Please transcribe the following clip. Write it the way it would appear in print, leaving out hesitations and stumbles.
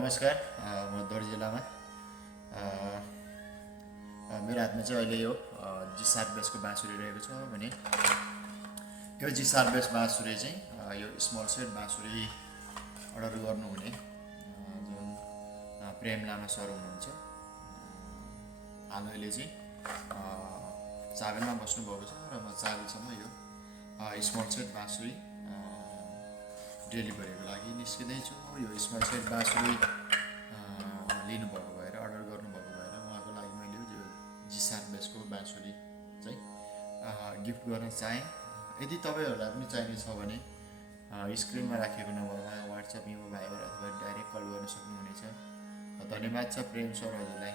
नमस्कार, म दौड जिल्लामा मेरो हातमा चाहिँ अहिले यो G7 बेसको बाँसुरी रहेको छ भने यो G7 बेस बाँसुरी चाहिँ यो स्मल सेट बाँसुरी अर्डर गर्नुहुने जुन प्रेम लामा सर हुनुहुन्छ। हाल अहिले चाहिँ चाबेलमा बस्नुभएको छ र म चाबेलसम्म यो स्मल सेट बाँसुरी डेलिभरीको लागि निस्किँदैछु। यो स्मल सेट बाँसुरी लिनुभएको भएर अर्डर गर्नुभएको भएर उहाँको लागि मैले यो G7 बेसको बाँसुरी चाहिँ गिफ्ट गर्न चाहेँ। यदि तपाईँहरूलाई पनि चाहिने छ भने स्क्रिनमा राखेको नम्बरमा वाट्सएप, इमो, भाइबर अथवा डाइरेक्ट कल गर्न सक्नुहुनेछ। धन्यवाद छ प्रेम सर हजुरलाई।